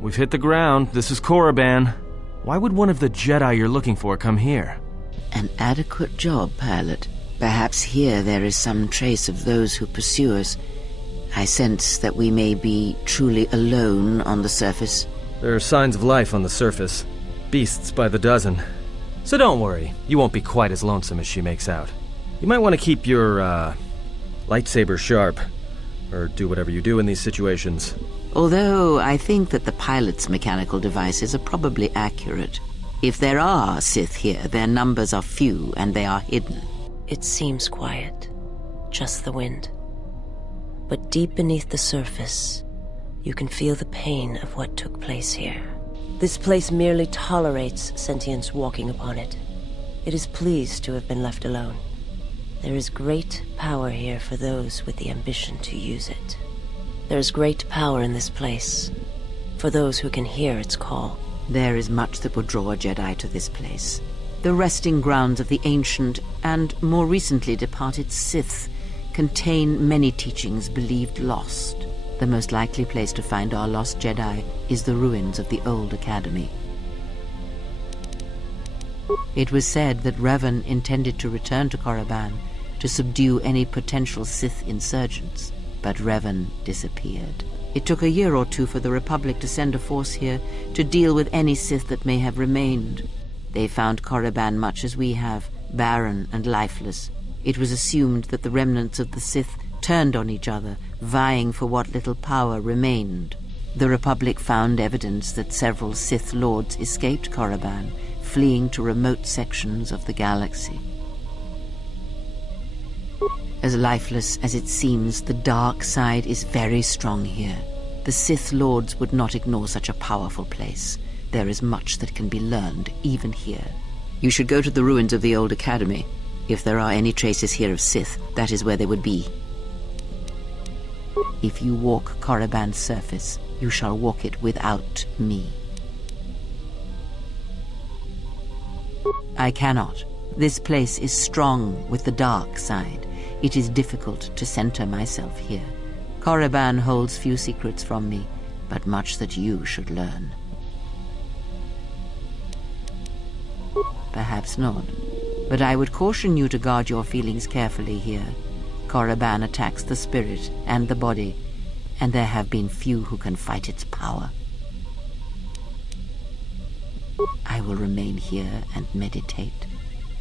we've hit the ground. This is Korriban. Why would one of the Jedi you're looking for come here? An adequate job, pilot. Perhaps here there is some trace of those who pursue us. I sense that we may be truly alone on the surface. There are signs of life on the surface. Beasts by the dozen. So don't worry, you won't be quite as lonesome as she makes out. You might want to keep your, lightsaber sharp. Or do whatever you do in these situations. Although I think that the pilot's mechanical devices are probably accurate. If there are Sith here, their numbers are few and they are hidden. It seems quiet. Just the wind. But deep beneath the surface, you can feel the pain of what took place here. This place merely tolerates sentience walking upon it. It is pleased to have been left alone. There is great power here for those with the ambition to use it. There is great power in this place for those who can hear its call. There is much that would draw a Jedi to this place. The resting grounds of the ancient and more recently departed Sith contain many teachings believed lost. The most likely place to find our lost Jedi is the ruins of the old academy. It was said that Revan intended to return to Korriban to subdue any potential Sith insurgents, but Revan disappeared. It took a year or two for the Republic to send a force here to deal with any Sith that may have remained. They found Korriban much as we have, barren and lifeless. It was assumed that the remnants of the Sith turned on each other, vying for what little power remained. The Republic found evidence that several Sith lords escaped Korriban, fleeing to remote sections of the galaxy. As lifeless as it seems, the dark side is very strong here. The Sith lords would not ignore such a powerful place. There is much that can be learned, even here. You should go to the ruins of the old academy. If there are any traces here of Sith, that is where they would be. If you walk Korriban's surface, you shall walk it without me. I cannot. This place is strong with the dark side. It is difficult to center myself here. Korriban holds few secrets from me, but much that you should learn. Perhaps not, but I would caution you to guard your feelings carefully here. Korriban attacks the spirit and the body, and there have been few who can fight its power. I will remain here and meditate.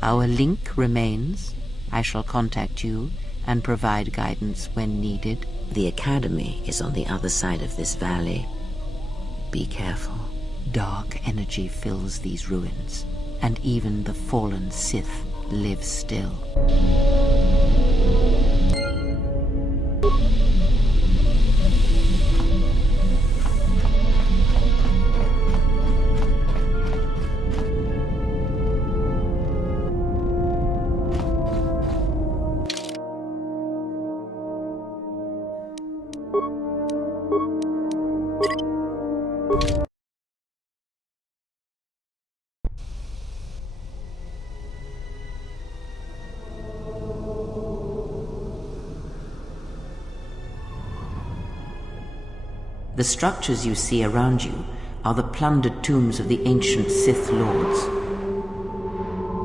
Our link remains. I shall contact you and provide guidance when needed. The academy is on the other side of this valley. Be careful. Dark energy fills these ruins, and even the fallen Sith live still. The structures you see around you are the plundered tombs of the ancient Sith lords.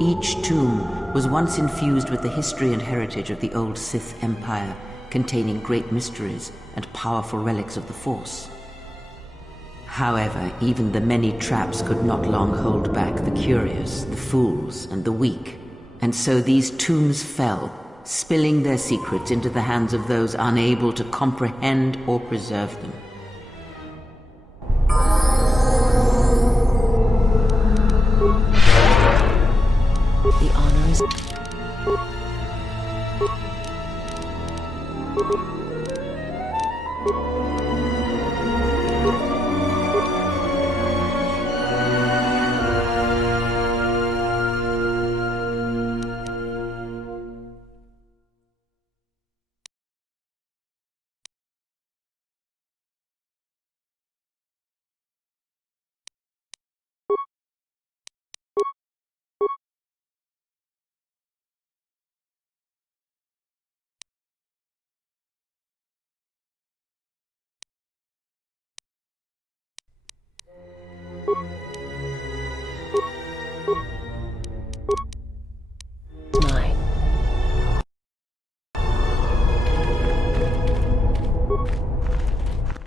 Each tomb was once infused with the history and heritage of the old Sith Empire, containing great mysteries and powerful relics of the Force. However, even the many traps could not long hold back the curious, the fools, and the weak. And so these tombs fell, spilling their secrets into the hands of those unable to comprehend or preserve them. The honors.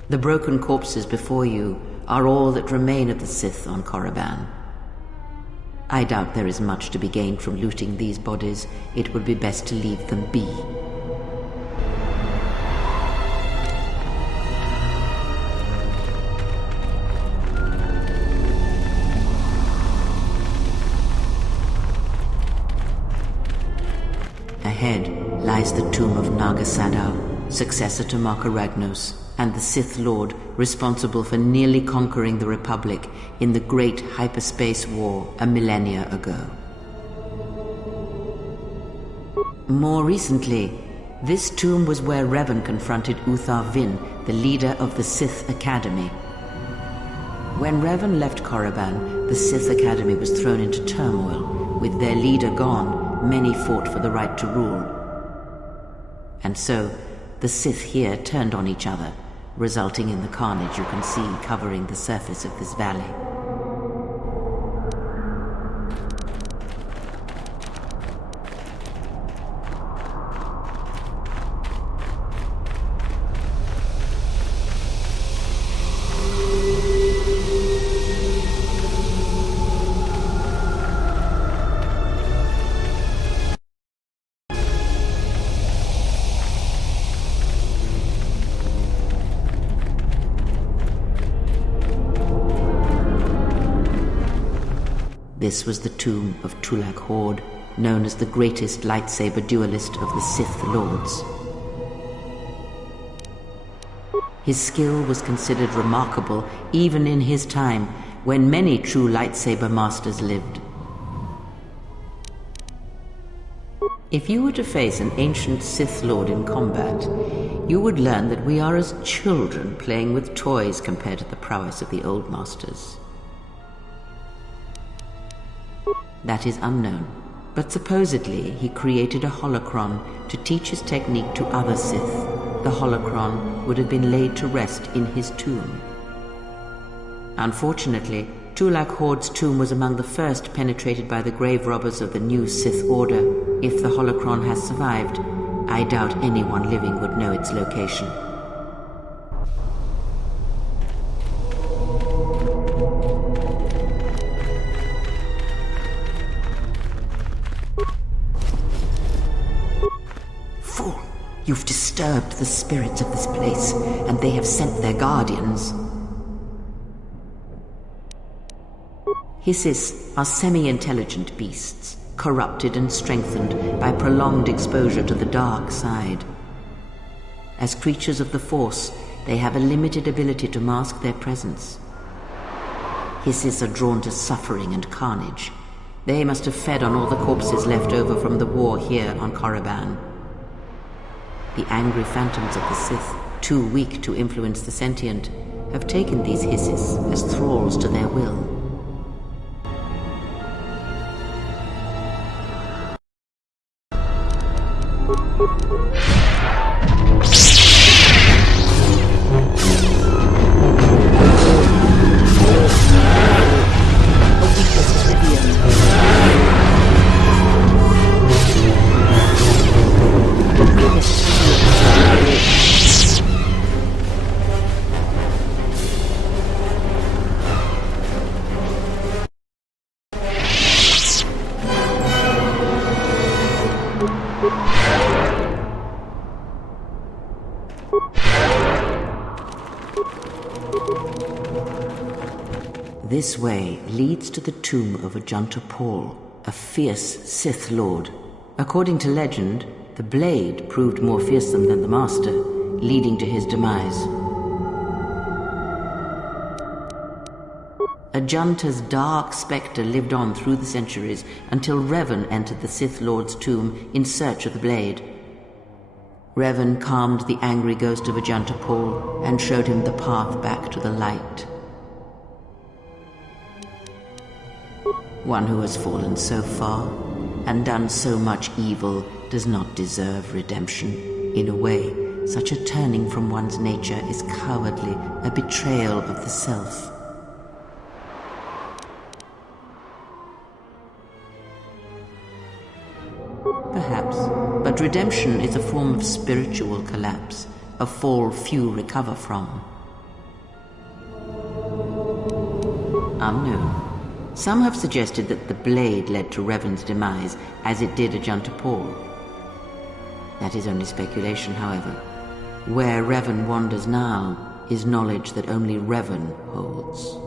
The broken corpses before you are all that remain of the Sith on Korriban. I doubt there is much to be gained from looting these bodies. It would be best to leave them be. Ahead lies the tomb of Naga Sadow, successor to Marka Ragnos, and the Sith Lord responsible for nearly conquering the Republic in the Great Hyperspace War a millennia ago. More recently, this tomb was where Revan confronted Uthar Vin, the leader of the Sith Academy. When Revan left Korriban, the Sith Academy was thrown into turmoil. With their leader gone, many fought for the right to rule. And so, the Sith here turned on each other, resulting in the carnage you can see covering the surface of this valley. This was the tomb of Tulak Hord, known as the greatest lightsaber duelist of the Sith Lords. His skill was considered remarkable even in his time, when many true lightsaber masters lived. If you were to face an ancient Sith Lord in combat, you would learn that we are as children playing with toys compared to the prowess of the old masters. That is unknown, but supposedly he created a holocron to teach his technique to other Sith. The holocron would have been laid to rest in his tomb. Unfortunately, Tulak Hord's tomb was among the first penetrated by the grave robbers of the new Sith Order. If the holocron has survived, I doubt anyone living would know its location. You've disturbed the spirits of this place, and they have sent their guardians. Hissis are semi-intelligent beasts, corrupted and strengthened by prolonged exposure to the dark side. As creatures of the Force, they have a limited ability to mask their presence. Hissis are drawn to suffering and carnage. They must have fed on all the corpses left over from the war here on Korriban. The angry phantoms of the Sith, too weak to influence the sentient, have taken these Hissis as thralls to their will. A weakness is revealed. This way leads to the tomb of Ajanta Paul, a fierce Sith Lord. According to legend, the blade proved more fearsome than the master, leading to his demise. Ajanta's dark spectre lived on through the centuries until Revan entered the Sith Lord's tomb in search of the blade. Revan calmed the angry ghost of Ajanta Paul and showed him the path back to the light. One who has fallen so far and done so much evil does not deserve redemption. In a way, such a turning from one's nature is cowardly, a betrayal of the self. Perhaps, but redemption is a form of spiritual collapse, a fall few recover from. Unknown. Some have suggested that the blade led to Revan's demise, as it did Ajunta Paul. That is only speculation, however. Where Revan wanders now is knowledge that only Revan holds.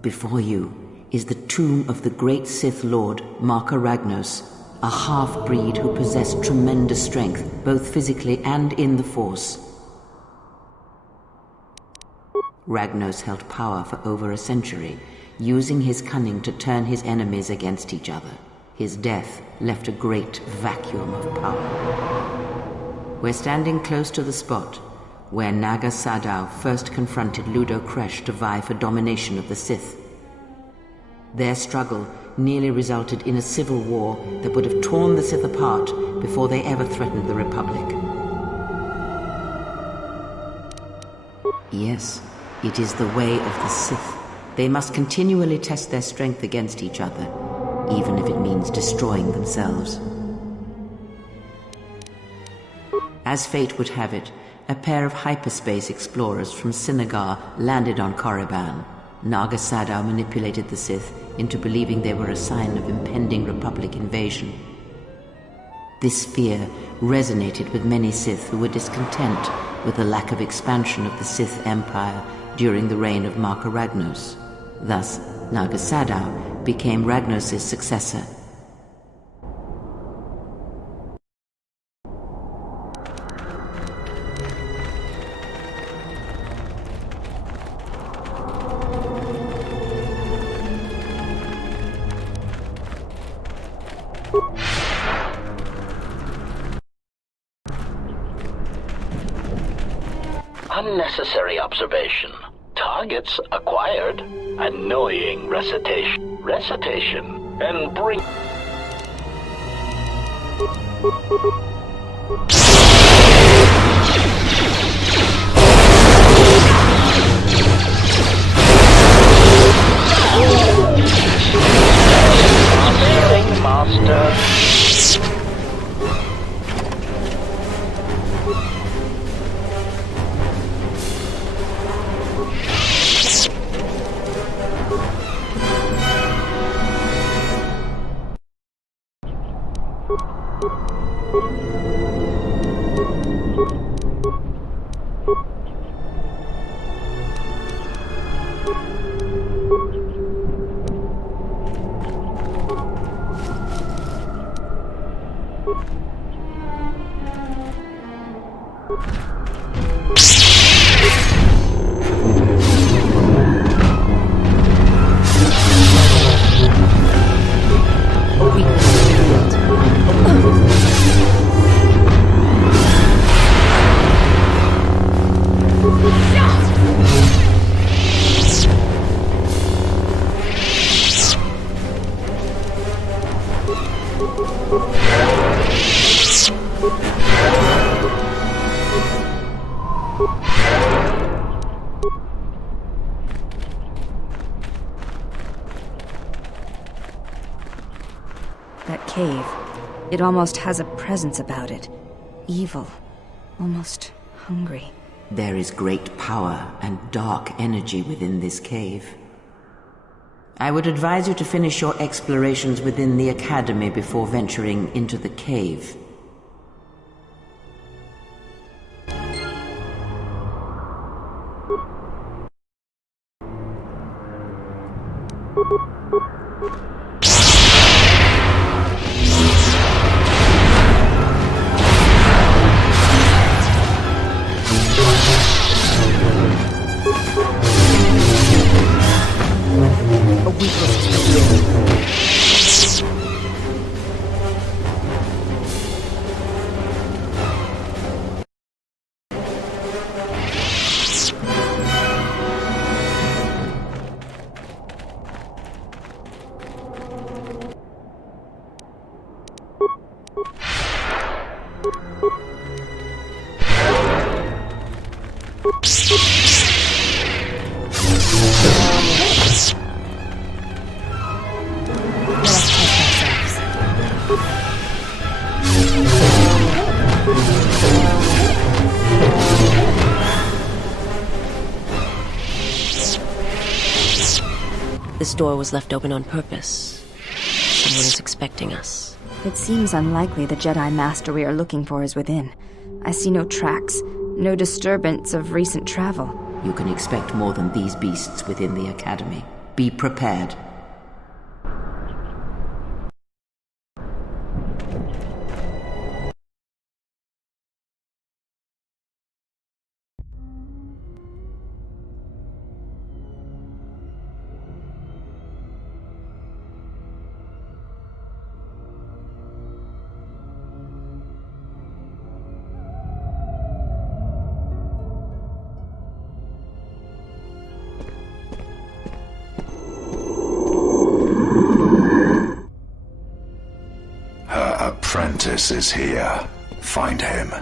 Before you is the tomb of the great Sith Lord, Marka Ragnos, a half-breed who possessed tremendous strength, both physically and in the Force. Ragnos held power for over a century, using his cunning to turn his enemies against each other. His death left a great vacuum of power. We're standing close to the spot where Naga Sadow first confronted Ludo Kresh to vie for domination of the Sith. Their struggle nearly resulted in a civil war that would have torn the Sith apart before they ever threatened the Republic. Yes, it is the way of the Sith. They must continually test their strength against each other, even if it means destroying themselves. As fate would have it, a pair of hyperspace explorers from Sinagar landed on Korriban. Naga Sadow manipulated the Sith into believing they were a sign of impending Republic invasion. This fear resonated with many Sith who were discontent with the lack of expansion of the Sith Empire during the reign of Marka Ragnos. Thus, Naga Sadow became Ragnos' successor. Unnecessary observation. Targets acquired. Annoying recitation. Recitation. And bring... Master. That cave, it almost has a presence about it. Evil, almost hungry. There is great power and dark energy within this cave. I would advise you to finish your explorations within the Academy before venturing into the cave. This door was left open on purpose. Someone is expecting us. It seems unlikely the Jedi Master we are looking for is within. I see no tracks, no disturbance of recent travel. You can expect more than these beasts within the Academy. Be prepared. Apprentice is here. Find him.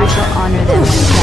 I shall honor them with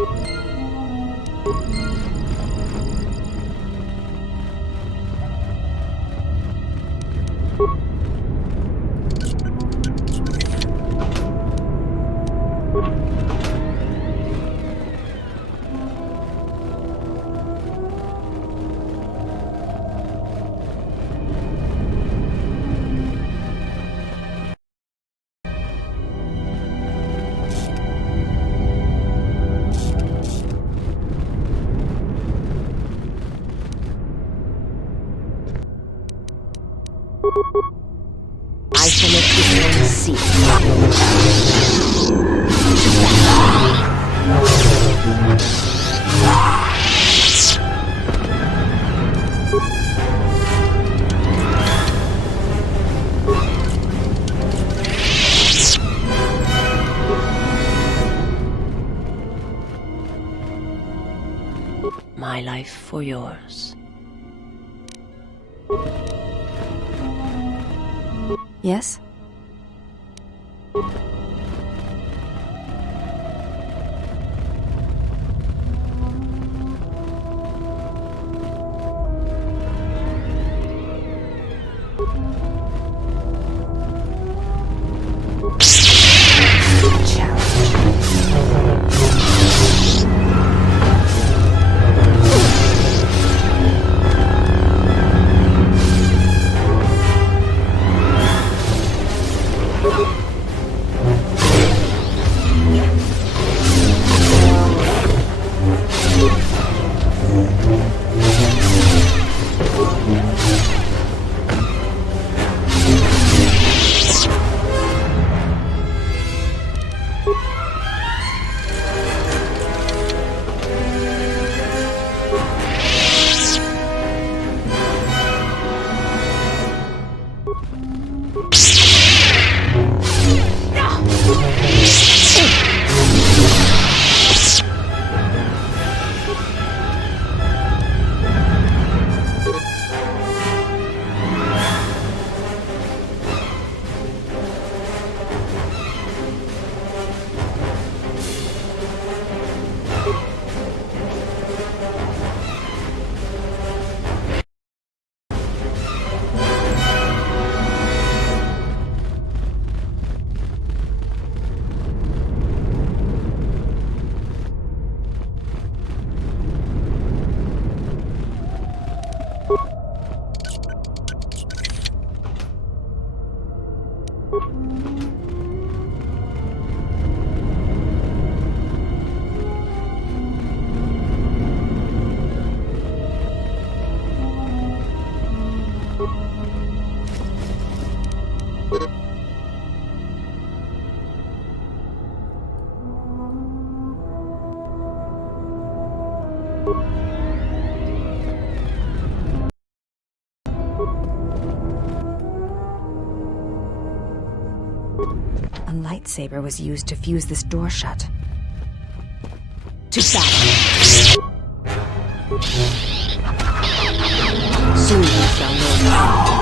I shall make this one see. My life for yours. Yes? A lightsaber was used to fuse this door shut. To battle. Soon you shall know.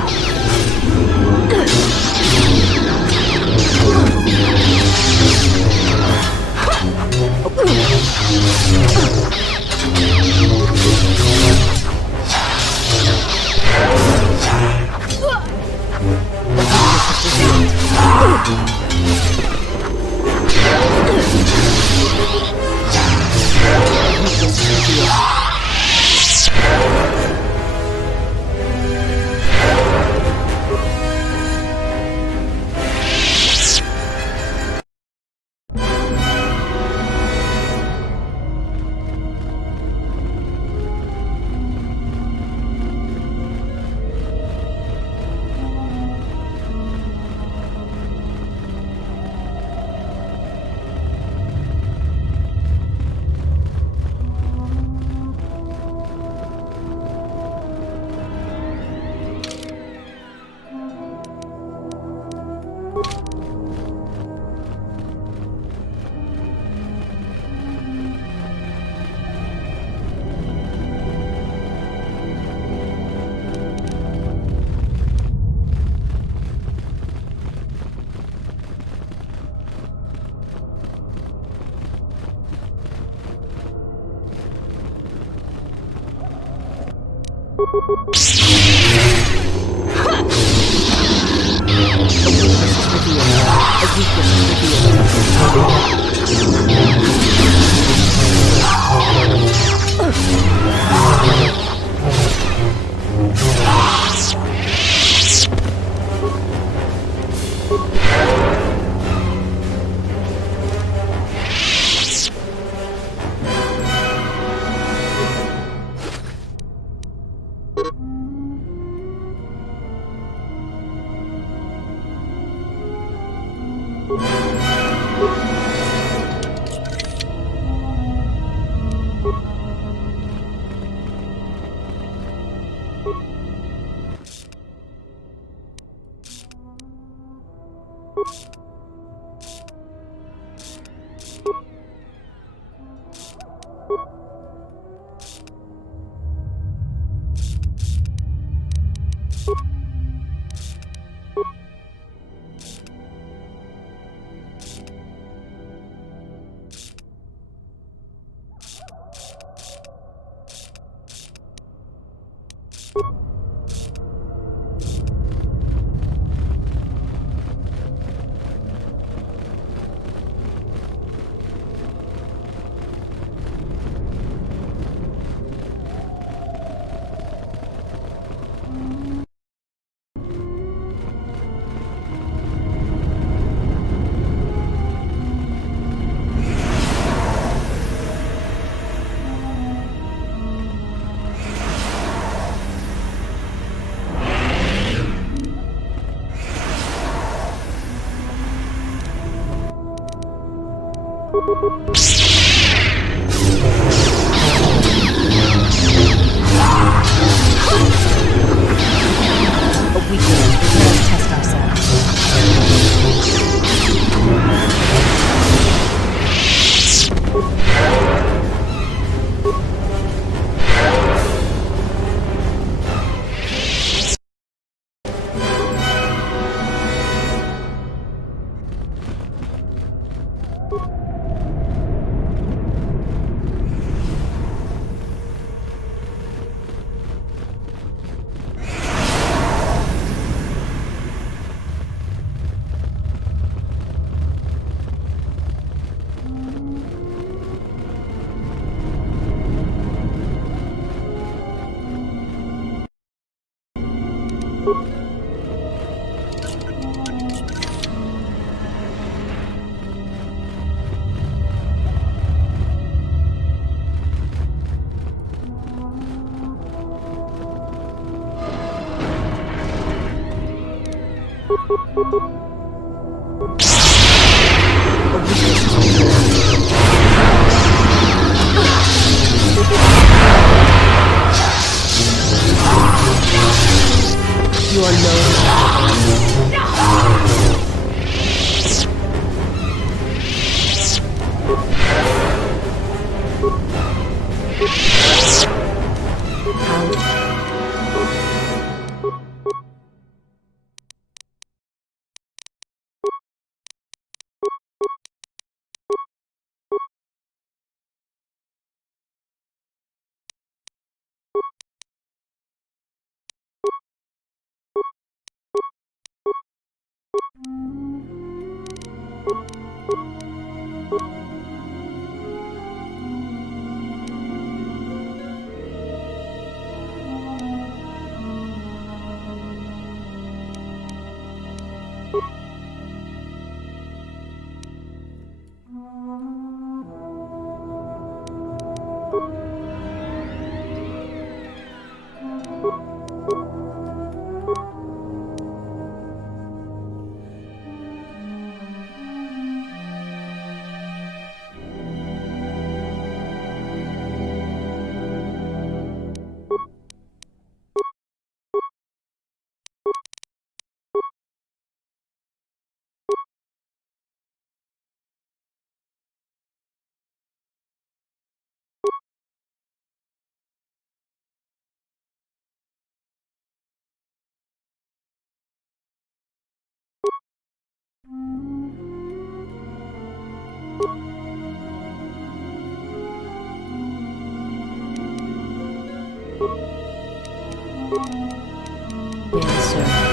Yes, sir.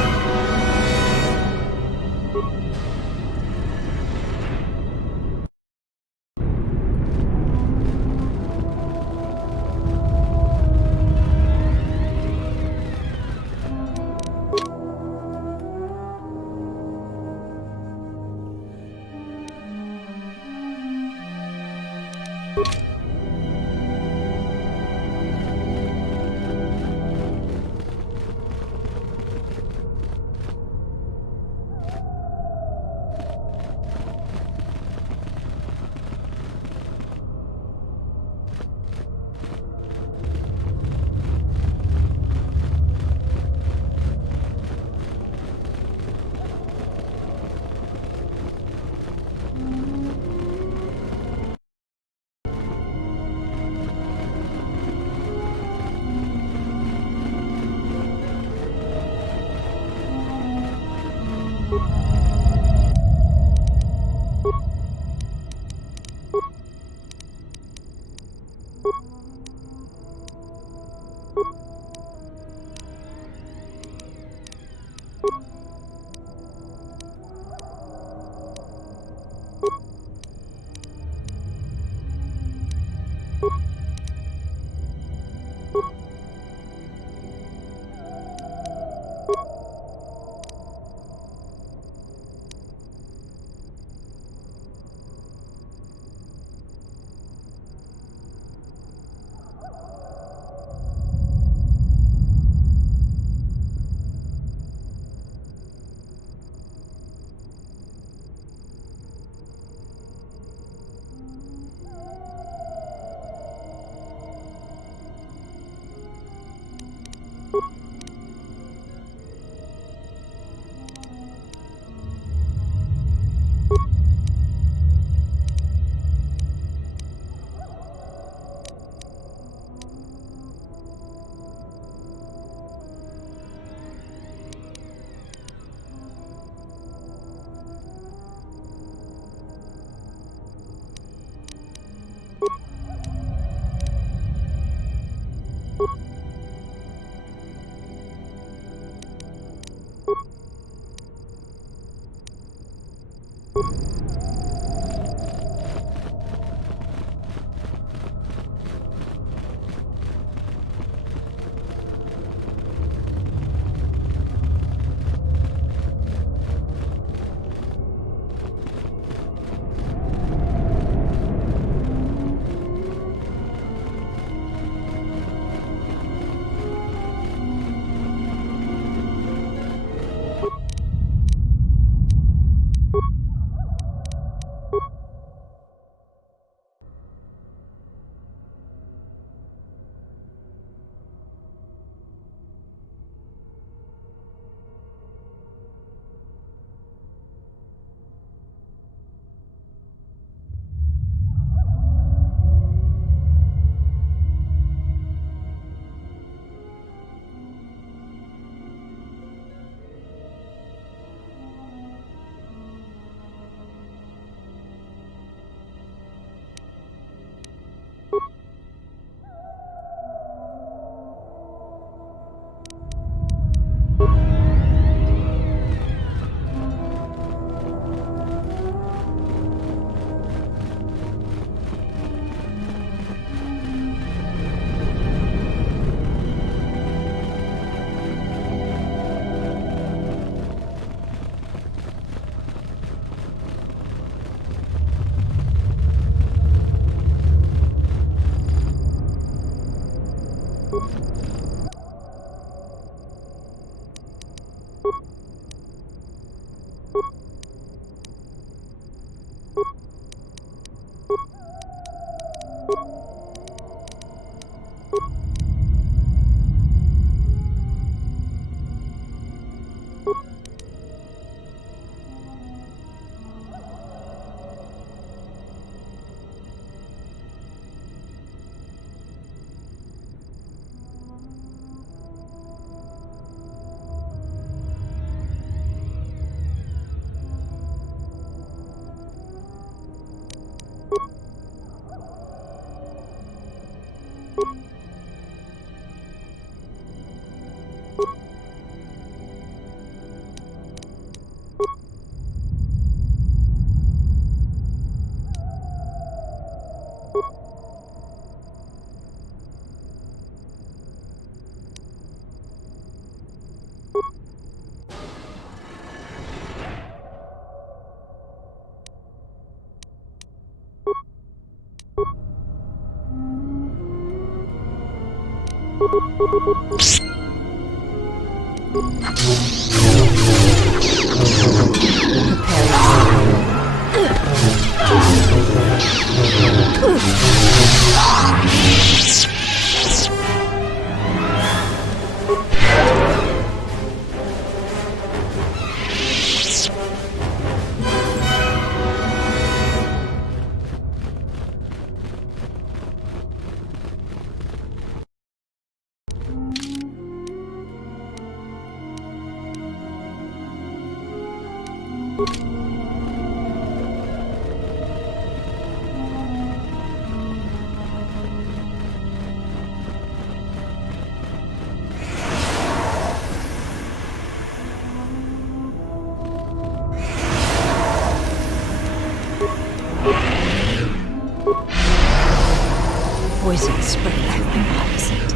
Poison spread like the opposite.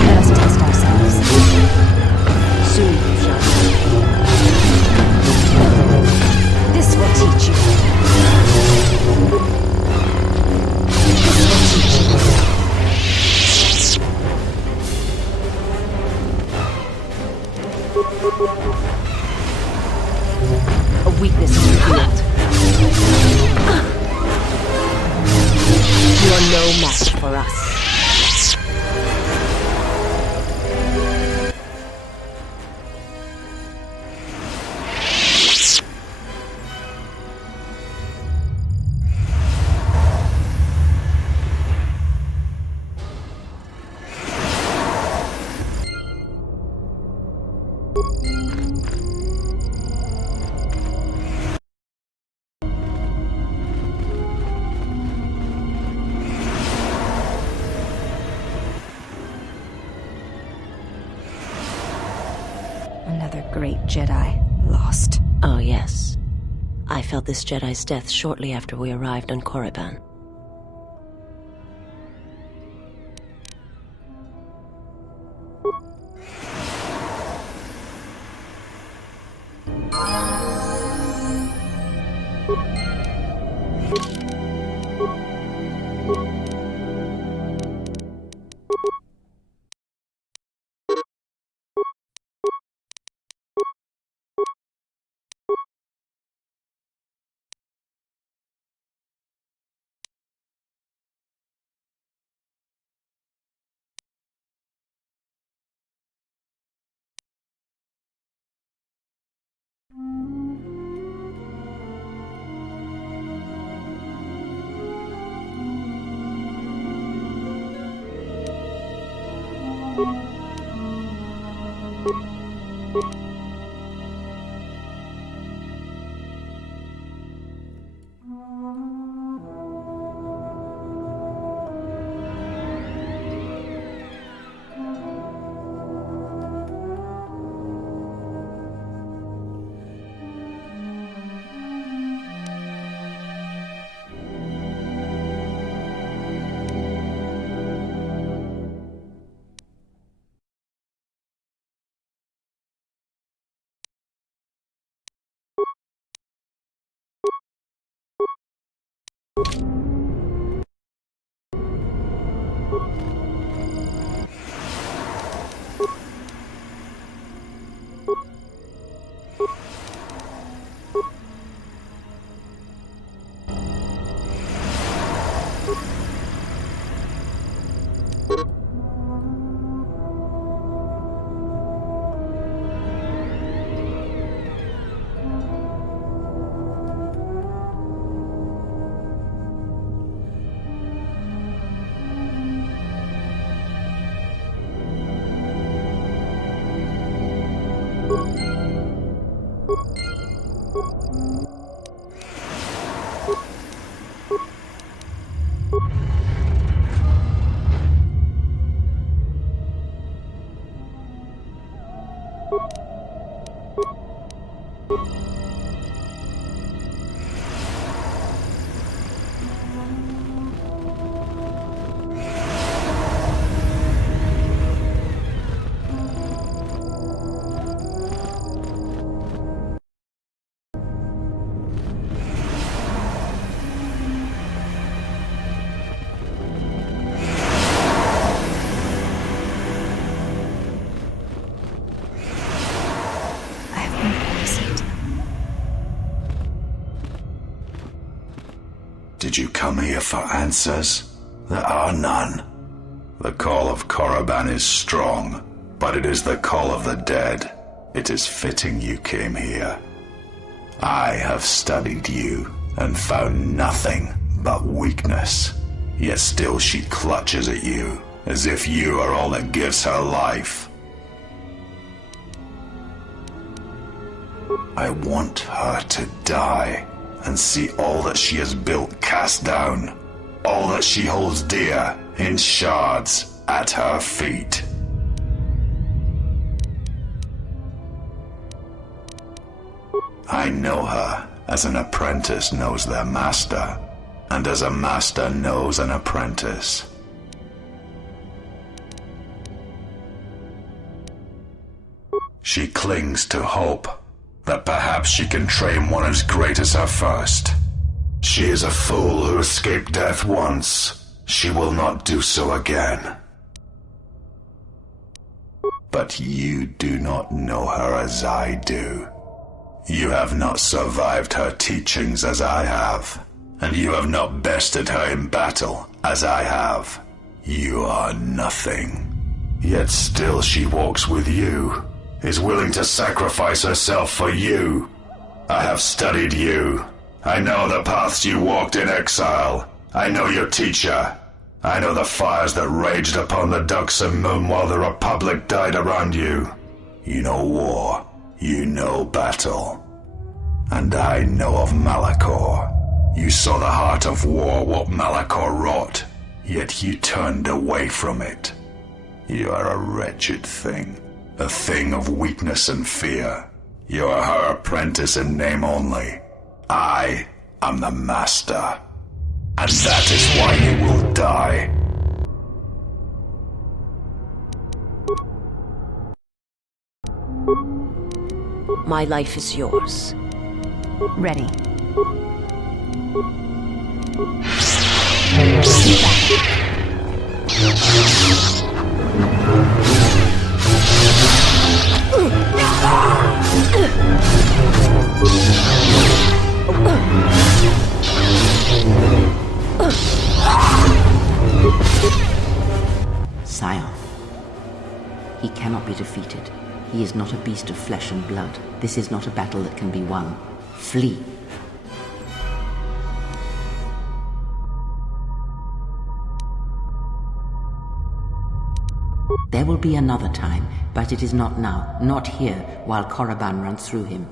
Let us test ourselves. Soon you shall see. This will teach you. A weakness is revealed. You are no match for us. Another great Jedi lost. Oh, yes. I felt this Jedi's death shortly after we arrived on Korriban. you come here for answers? There are none. The call of Korriban is strong, but it is the call of the dead. It is fitting you came here. I have studied you and found nothing but weakness. Yet still she clutches at you, as if you are all that gives her life. I want her to die and see all that she has built cast down, all that she holds dear in shards at her feet. I know her as an apprentice knows their master, and as a master knows an apprentice. She clings to hope that perhaps she can train one as great as her first. She is a fool who escaped death once. She will not do so again. But you do not know her as I do. You have not survived her teachings as I have, and you have not bested her in battle as I have. You are nothing. Yet still she walks with you, is willing to sacrifice herself for you. I have studied you. I know the paths you walked in exile. I know your teacher. I know the fires that raged upon the Duxon Moon while the Republic died around you. You know war. You know battle. And I know of Malachor. You saw the heart of war, what Malachor wrought, yet you turned away from it. You are a wretched thing. A thing of weakness and fear. You are her apprentice in name only. I am the master. And that is why you will die. My life is yours. Ready. Scion. He cannot be defeated. He is not a beast of flesh and blood. This is not a battle that can be won. Flee. There will be another time, but it is not now, not here, while Korriban runs through him.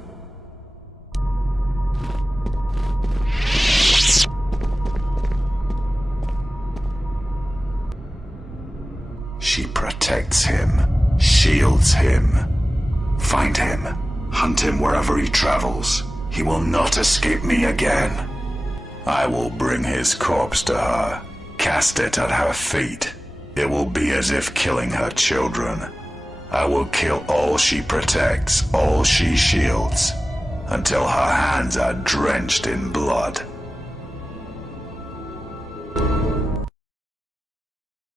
She protects him, shields him. Find him, hunt him wherever he travels. He will not escape me again. I will bring his corpse to her, cast it at her feet. It will be as if killing her children. I will kill all she protects, all she shields, until her hands are drenched in blood.